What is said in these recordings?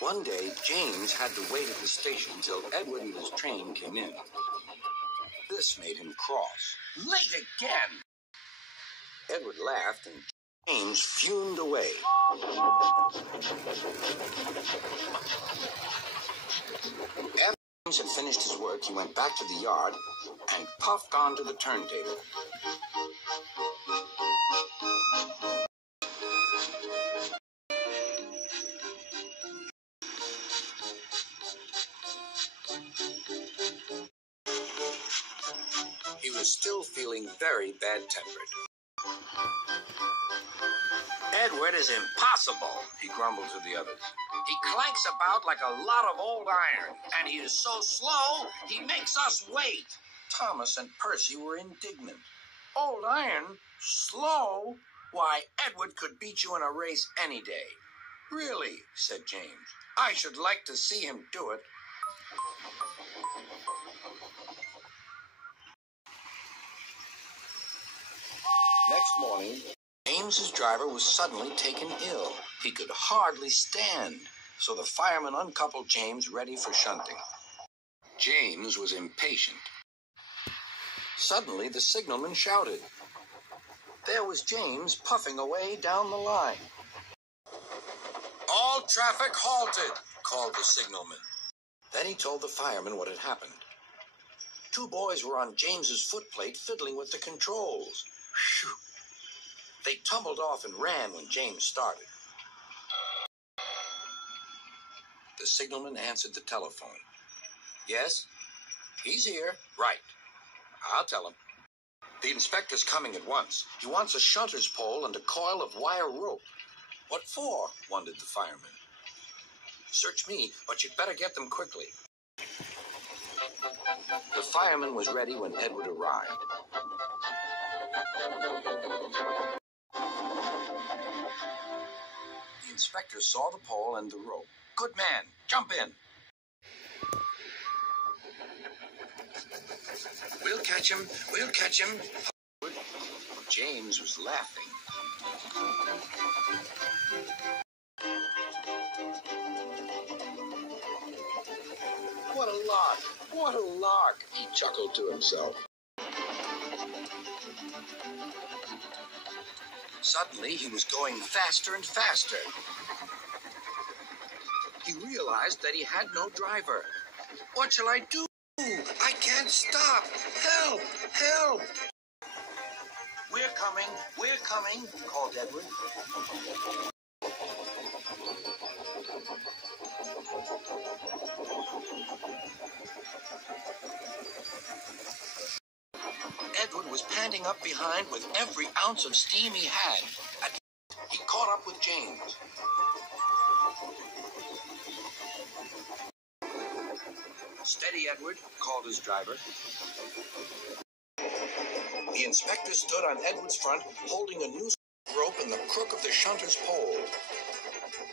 One day, James had to wait at the station till Edward and his train came in. This made him cross. Late again! Edward laughed and James fumed away. After James had finished his work, he went back to the yard and puffed onto the turntable. He was still feeling very bad-tempered. "Edward is impossible," he grumbled to the others. "He clanks about like a lot of old iron, and he is so slow, he makes us wait." Thomas and Percy were indignant. "Old iron? Slow? Why, Edward could beat you in a race any day." "Really?" said James. "I should like to see him do it." Next morning, James's driver was suddenly taken ill. He could hardly stand, so the fireman uncoupled James ready for shunting. James was impatient. Suddenly, the signalman shouted. There was James puffing away down the line. "All traffic halted," called the signalman. Then he told the fireman what had happened. Two boys were on James's footplate fiddling with the controls. Phew. They tumbled off and ran when James started. The signalman answered the telephone. "Yes? He's here." "Right. I'll tell him." "The inspector's coming at once. He wants a shunter's pole and a coil of wire rope." "What for?" wondered the fireman. "Search me, but you'd better get them quickly." The fireman was ready when Edward arrived. The inspector saw the pole and the rope. "Good man, jump in." We'll catch him. We'll catch him." James was laughing. "What a lark! What a lark!" he chuckled to himself. Suddenly, he was going faster and faster. He realized that he had no driver. "What shall I do? I can't stop! Help! Help!" We're coming, called Edward. Edward was panting up behind with every ounce of steam he had. At last, he caught up with James. "Steady, Edward," called his driver. The inspector stood on Edward's front, holding a noose rope in the crook of the shunter's pole.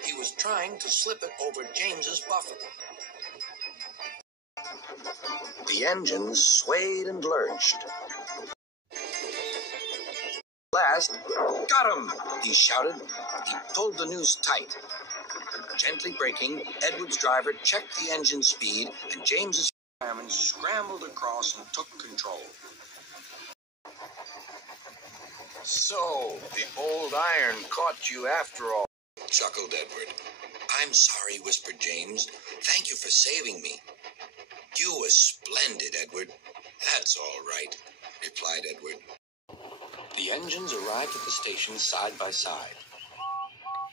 He was trying to slip it over James's buffer. The engines swayed and lurched. At last, "Got him!" he shouted. He pulled the noose tight. Gently braking, Edward's driver checked the engine speed, and James's fireman scrambled across and took control. "So, the old iron caught you after all," chuckled Edward. "I'm sorry," whispered James. "Thank you for saving me." "You were splendid, Edward." "That's all right," replied Edward. The engines arrived at the station side by side.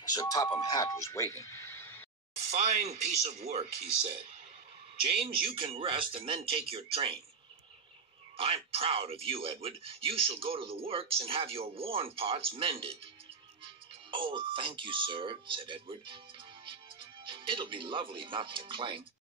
Sir Topham Hatt was waiting. "Fine piece of work," he said. "James, you can rest and then take your train. I'm proud of you, Edward. You shall go to the works and have your worn parts mended." "Oh, thank you, sir," said Edward. "It'll be lovely not to clank."